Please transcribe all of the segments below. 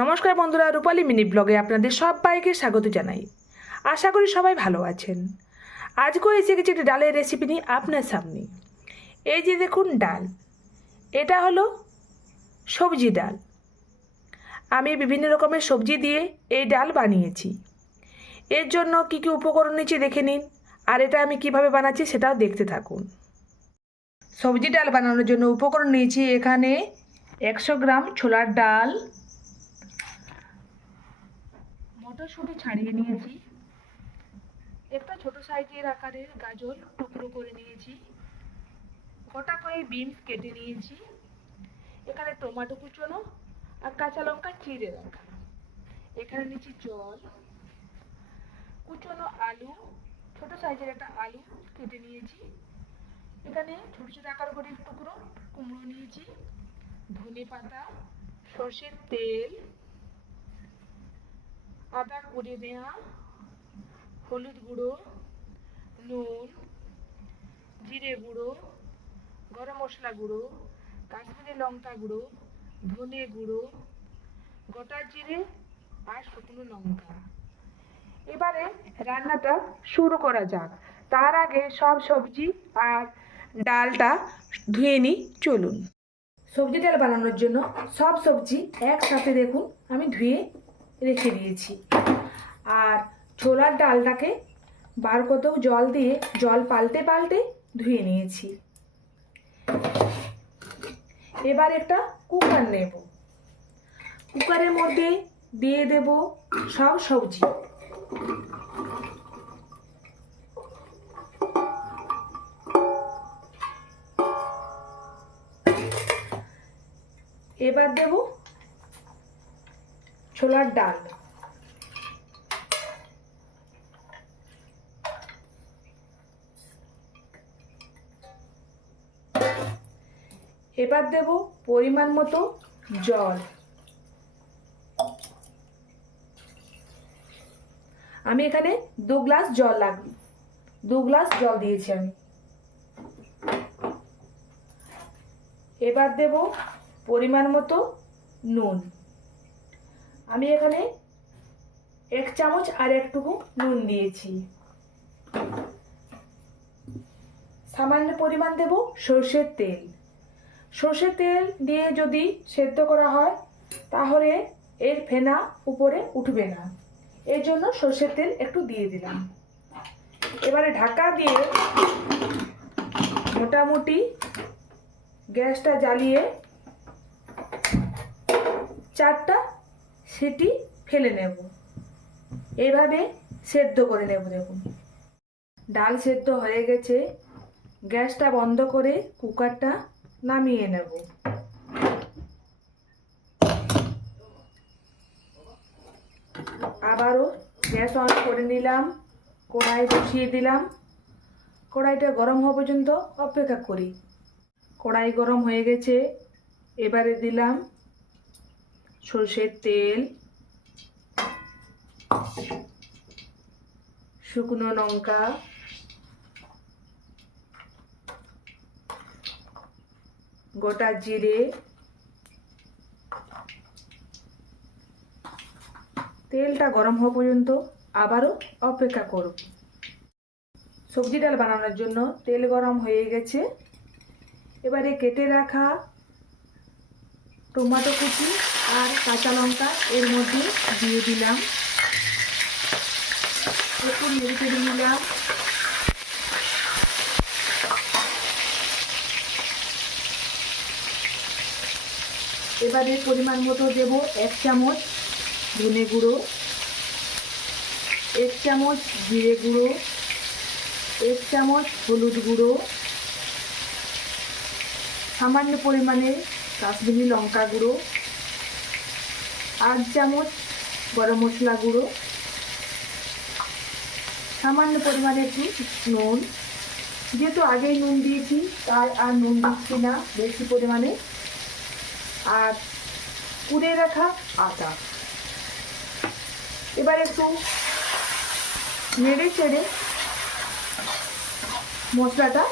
নমস্কার বন্ধুরা, রূপালী মিনি ব্লগে আপনাদের সবাইকে স্বাগত জানাই। আশা করি সবাই ভালো আছেন। আজকেও এসে গেছি একটি ডালের রেসিপি নিয়ে আপনার সামনে। এই যে দেখুন ডাল, এটা হলো সবজি ডাল। আমি বিভিন্ন রকমের সবজি দিয়ে এই ডাল বানিয়েছি। এর জন্য কী কী উপকরণ নিচ্ছি দেখে নিন, আর এটা আমি কিভাবে বানাচ্ছি সেটাও দেখতে থাকুন। সবজি ডাল বানানোর জন্য উপকরণ নিয়েছি এখানে 100 গ্রাম ছোলার ডাল, মটরশুঁটি ছাড়িয়ে নিয়েছি, একটা ছোট সাইজের আকারের গাজর টুকরো করে নিয়েছি, গোটা কয়েক বিনস কেটে নিয়েছি, এখানে টমেটো কুচোনো আর কাঁচা লঙ্কা চিড়ে রাখা, এখানে নিয়েছি জল, কুচোনো আলু, ছোট সাইজের একটা আলু কেটে নিয়েছি, এখানে ছোট ছোট আকার করে টুকরো কুমড়ো নিয়েছি, ধনে পাতা, সর্ষের তেল, আদা কুড়ে নেওয়া, হলুদ গুঁড়ো, নুন, জিরে গুঁড়ো, গরম মশলা গুঁড়ো, কাশ্মীরি লঙ্কা গুঁড়ো, ধনে গুঁড়ো, গোটা জিরে আর শুকনো লঙ্কা। এবারে রান্নাটা শুরু করা যাক। তার আগে সব সবজি আর ডালটা ধুয়ে নিই, চলুন। সবজি ডাল বানানোর জন্য সব সবজি একসাথে দেখুন আমি ধুয়ে রেখে দিয়েছি। আর ছোলার ডালটাকে বার কত জল দিয়ে জল পাল্টে পাল্টে ধুয়ে নিয়েছি। এবার একটা কুকার নেব, কুকারের মধ্যে দিয়ে দেব সব সবজি। এবার দেব ছোলার ডাল, এবার দেব পরিমাণ মতো জল। আমি এখানে 2 গ্লাস জল লাগবে, 2 গ্লাস জল দিয়েছি আমি। এবার দেব পরিমাণ মতো নুন। আমি এখানে 1 চামচ আর একটুকু নুন দিয়েছি। সামান্য পরিমাণ দেব সর্ষের তেল। সর্ষের তেল দিয়ে যদি সেদ্ধ করা হয় তাহলে এর ফেনা উপরে উঠবে না, এর জন্য সর্ষের তেল একটু দিয়ে দিলাম। এবারে ঢাকা দিয়ে মোটামুটি গ্যাসটা জ্বালিয়ে 4টা সিটি ফেলে নেব। এইভাবে সেদ্ধ করে নেব। দেখুন ডাল সেদ্ধ হয়ে গেছে, গ্যাসটা বন্ধ করে কুকারটা নামিয়ে নেব। আবারও গ্যাস অন করে নিলাম, কড়াই বসিয়ে দিলাম। কড়াইটা গরম হওয়া পর্যন্ত অপেক্ষা করি। কড়াই গরম হয়ে গেছে, এবারে দিলাম সরষের তেল, শুকনো লঙ্কা, গোটা জিরে, তেলটা গরম হওয়া পর্যন্ত আবারও অপেক্ষা করব। সবজি ডাল বানানোর জন্য তেল গরম হয়ে গেছে, এবারে কেটে রাখা টমেটো কুচি আর কাঁচা লঙ্কা এর মধ্যে দিয়ে দিলাম, একটু নেড়ে চেড়ে নিলাম। এবারে পরিমাণ মতো দেব 1 চামচ ধনে গুঁড়ো, 1 চামচ জিরে গুঁড়ো, 1 চামচ হলুদ গুঁড়ো, সামান্য পরিমাণে কাশ্মীরি লঙ্কা গুঁড়ো, 8 চামচ গরম মশলা গুঁড়ো, সামান্য পরিমাণে একটু নুন। যেহেতু আগেই নুন দিয়েছি তাই আর নুন দিচ্ছি না বেশি পরিমাণে। আর কুড়ে রাখা আদা। এবার একটু নেড়ে চেড়ে মশলাটা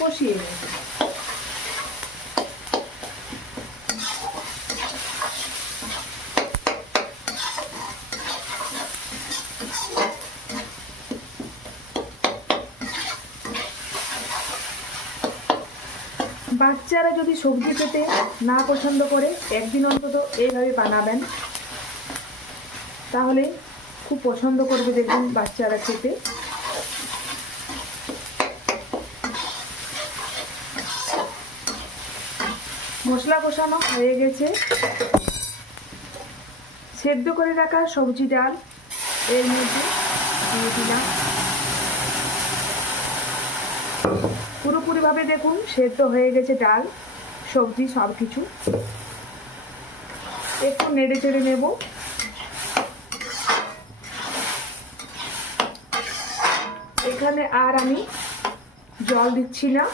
কষিয়ে নেব। বাচ্চারা যদি সবজি খেতে না পছন্দ করে একদিন অন্তত এইভাবে বানাবেন, তাহলে খুব পছন্দ করবে দেখবেন বাচ্চারা খেতে। মশলা কষানো হয়ে গেছে। সেদ্ধ করে রাখা সবজি ডাল এর মধ্যে দিয়ে দিলাম। পুরোপুরিভাবে দেখুন সেদ্ধ হয়ে গেছে ডাল, সবজি সব কিছু। একটু নেড়ে চেড়ে নেব। এখানে আর আমি জল দিচ্ছি না।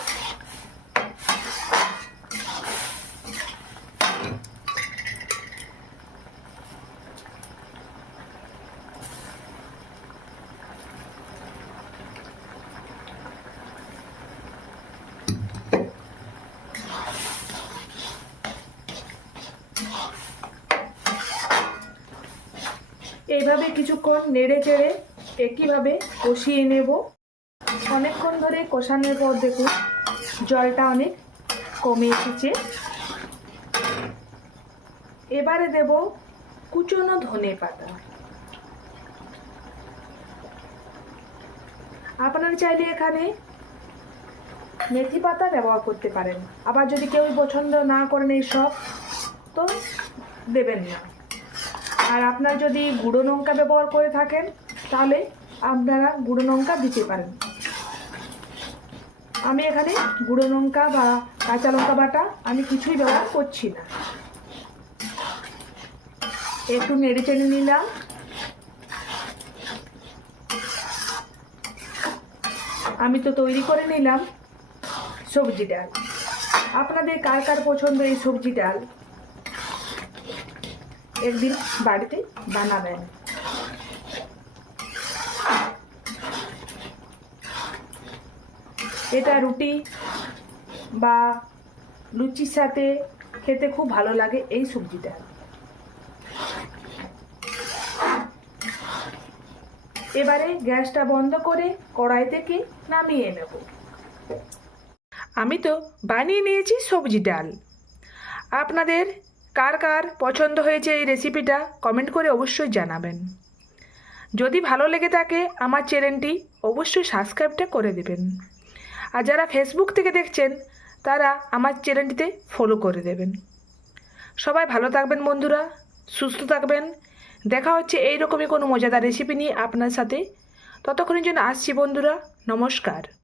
এইভাবে কিছুক্ষণ নেড়ে চেড়ে একইভাবে কষিয়ে নেব। অনেকক্ষণ ধরে কষানোর পর দেখুন জলটা অনেক কমে এসেছে। এবারে দেব কুচনো ধনে পাতা। আপনারা চাইলে এখানে মেথি পাতা ব্যবহার করতে পারেন, আবার যদি কেউ পছন্দ না করেন এইসব তো দেবেন না। আর আপনার যদি গুঁড়ো লঙ্কা ব্যবহার করে থাকেন তাহলে আপনারা গুঁড়ো লঙ্কা দিতে পারেন। আমি এখানে গুঁড়ো লঙ্কা বা কাঁচা লঙ্কা বাটা আমি কিছুই ব্যবহার করছি না। একটু নেড়ে চেড়ে নিলাম। আমি তো তৈরি করে নিলাম সবজি ডাল। আপনাদের কার কার পছন্দ এই সবজি ডাল, একদিন বাড়িতে বানাবেন। এটা রুটি বা লুচির সাথে খেতে খুব ভালো লাগে এই সবজিটা। এবারে গ্যাসটা বন্ধ করে কড়াই থেকে নামিয়ে নেব। আমি তো বানিয়ে নিয়েছি সবজি ডাল। আপনাদের কার কার পছন্দ হয়েছে এই রেসিপিটা কমেন্ট করে অবশ্যই জানাবেন। যদি ভালো লেগে থাকে আমার চ্যানেলটি অবশ্যই সাবস্ক্রাইবটা করে দেবেন। আর যারা ফেসবুক থেকে দেখছেন তারা আমার চ্যানেলটিতে ফলো করে দেবেন। সবাই ভালো থাকবেন বন্ধুরা, সুস্থ থাকবেন। দেখা হচ্ছে এইরকমই কোনো মজাদার রেসিপি নিয়ে আপনার সাথে। ততক্ষণের জন্য আসছি বন্ধুরা, নমস্কার।